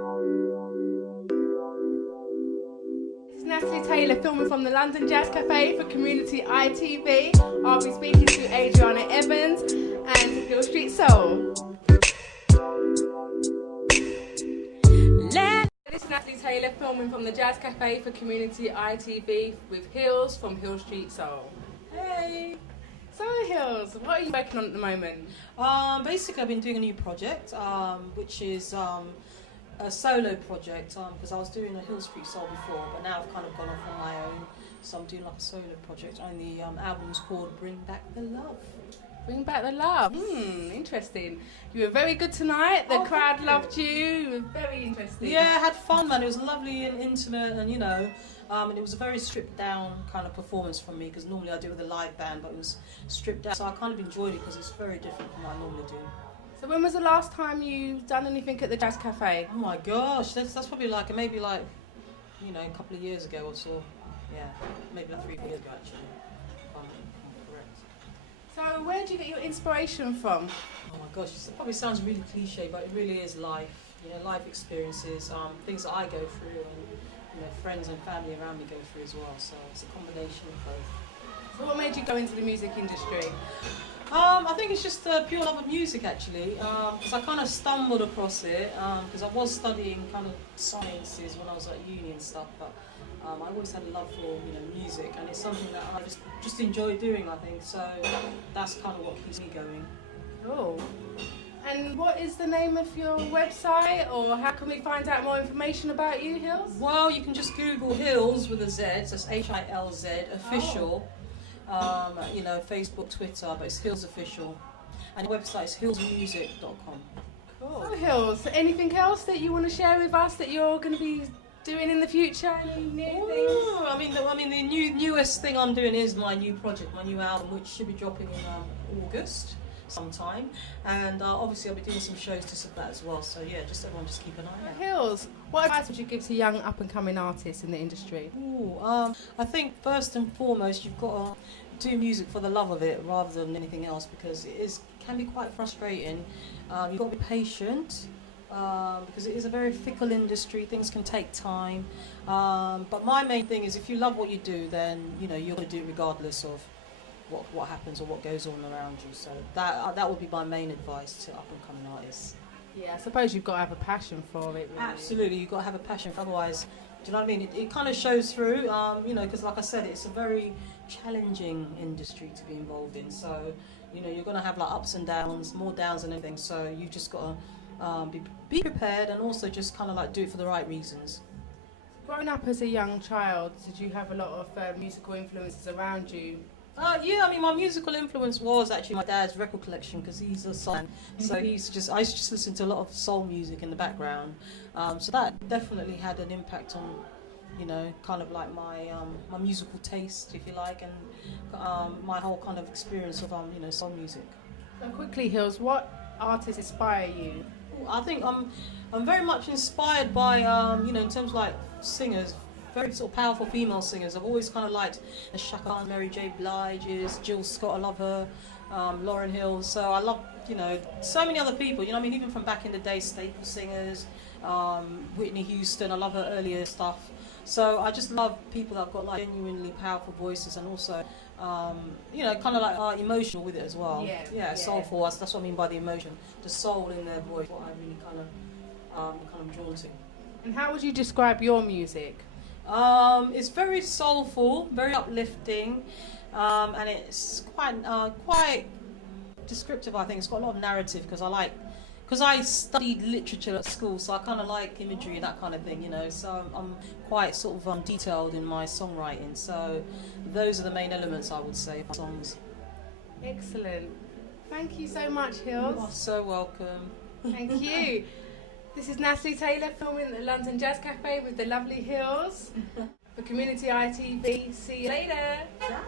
This is Natalie Taylor filming from the London Jazz Cafe for Community ITV. I'll be speaking to Adriana Evans and Hill Street Soul. This is Natalie Taylor filming from the Jazz Cafe for Community ITV with Hilz from Hill Street Soul. Hey! So Hilz, what are you working on at the moment? Basically I've been doing a new project, which is a solo project, because I was doing a Hill Street Soul before, but now I've kind of gone off on my own, so I'm doing like a solo project, and the album's called Bring Back the Love. Bring Back the Love. Interesting. You were very good tonight. The crowd loved you. You were very interesting. Yeah, I had fun, man. It was lovely and intimate, and and it was a very stripped down kind of performance from me, because normally I do it with a live band, but it was stripped down. So I kind of enjoyed it because it's very different from what I normally do. So when was the last time you've done anything at the Jazz Cafe? Oh my gosh, that's probably maybe a couple of years ago or so. Yeah, maybe like 3 years ago actually. So where do you get your inspiration from? Oh my gosh, it probably sounds really cliche, but it really is life. Life experiences, things that I go through, and friends and family around me go through as well. So it's a combination of both. So what made you go into the music industry? I think it's just a pure love of music actually, because I kind of stumbled across it, because I was studying kind of sciences when I was at uni and stuff, but I always had a love for music, and it's something that I just enjoy doing, I think, so that's kind of what keeps me going. Cool. And what is the name of your website, or how can we find out more information about you, Hilz? Well, you can just Google Hilz with a Z, so it's Hilz official. Facebook, Twitter, but it's Hilz official, and the website is hillsmusic.com. Cool. So Hilz, anything else that you want to share with us that you're going to be doing in the future? Any new things? The newest thing I'm doing is my new project, my new album, which should be dropping in August sometime, and obviously I'll be doing some shows to support that as well. So yeah, everyone just keep an eye out. Hilz, what advice would you give to young up and coming artists in the industry? I think first and foremost you've got to do music for the love of it rather than anything else, because can be quite frustrating. You've got to be patient. Because it is a very fickle industry, things can take time. But my main thing is, if you love what you do, then you're going to do it regardless of what happens or what goes on around you. So that would be my main advice to up and coming artists. Yeah, I suppose you've got to have a passion for it. Really. Absolutely, you've got to have a passion. Otherwise, do you know what I mean? It kind of shows through. Because like I said, it's a very challenging industry to be involved in. So you're going to have ups and downs, more downs than anything. So you just got to be prepared, and also just kind of do it for the right reasons. Growing up as a young child, did you have a lot of musical influences around you? My musical influence was actually my dad's record collection, because he's a son. So I used to just listen to a lot of soul music in the background. So that definitely had an impact on, kind of my musical taste, if you like, and my whole kind of experience of soul music. So quickly, Hilz, what artists inspire you? I think I'm very much inspired by in terms of singers, very sort of powerful female singers. I've always kind of liked the Chaka Khan, Mary J. Blige's, Jill Scott, I love her, Lauryn Hill. So I love so many other people. Even from back in the day, staple singers, Whitney Houston. I love her earlier stuff. So I just love people that have got genuinely powerful voices, and also kind of emotional with it as well. Yeah, soulful. That's what I mean by the emotion, the soul in their voice. What I really kind of drawn to. And how would you describe your music? It's very soulful, very uplifting, and it's quite descriptive. I think it's got a lot of narrative, because I studied literature at school, so I kind of like imagery, that kind of thing, So I'm quite sort of detailed in my songwriting. So those are the main elements, I would say, of songs. Excellent. Thank you so much, Hilz. You are so welcome. Thank you. This is Natalie Taylor filming at the London Jazz Cafe with the lovely Hilz for Community ITV. See you later. Ciao.